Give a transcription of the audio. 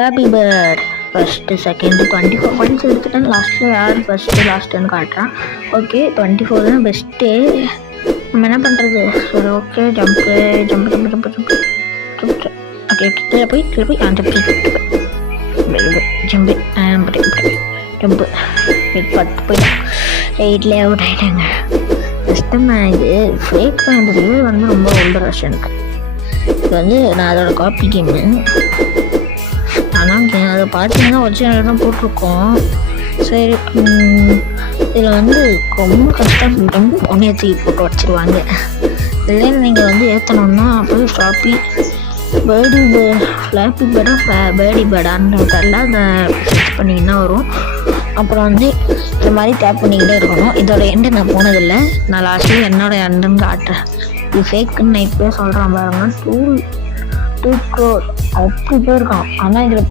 Happy bird first second 24 points எடுத்துட்டேன். லாஸ்ட்டில் யார் ஃபஸ்ட்டு லாஸ்ட்டுன்னு காட்டுறான். ஓகே 24 தான் பெஸ்ட்டு. நம்ம என்ன பண்ணுறது? சரி okay jump jump jump jump jump jump. Okay okay கீழே போய் ஜம்ப்பு ஜம்ப்பு ஜம்ப்பு 10 போயிட்டேன். 8லே அவுட் ஆகிட்டாங்க. கஷ்டமா இது ஃபேக் தான். இந்த ரிவ்யூ வந்து ரொம்ப ஓல்டு ரஷ்யனுக்கு. இது வந்து நான் அதோட காப்பி கேமு. ஆனால் அதை பார்த்தீங்கன்னா ஒரிஜினல் தான் போட்டிருக்கோம். சரி இதில் வந்து ரொம்ப கஷ்டப்பட்டு ஒன்றே தூக்கி போட்டு வச்சுருவாங்க. இல்லைன்னு நீங்கள் வந்து ஏற்றணுன்னா போய் ஃப்ளாப்பி பேர்டி பேடான்னு தெரில அதை சர்ச் பண்ணிங்கன்னா வரும். அப்புறம் வந்து இந்த மாதிரி டேப் பண்ணிக்கிட்டே இருக்கணும். இதோட எண்டு நான் போனதில்லை. நான் லாஸ்ட்லேயும் என்னோட எண்டுன்னு காட்டுறேன். இது ஃபேக்குன்னு நான் இப்போயே சொல்கிறேன் பாருங்க. 2 crore அப்படி போயிருக்கான். ஆனால் இதில்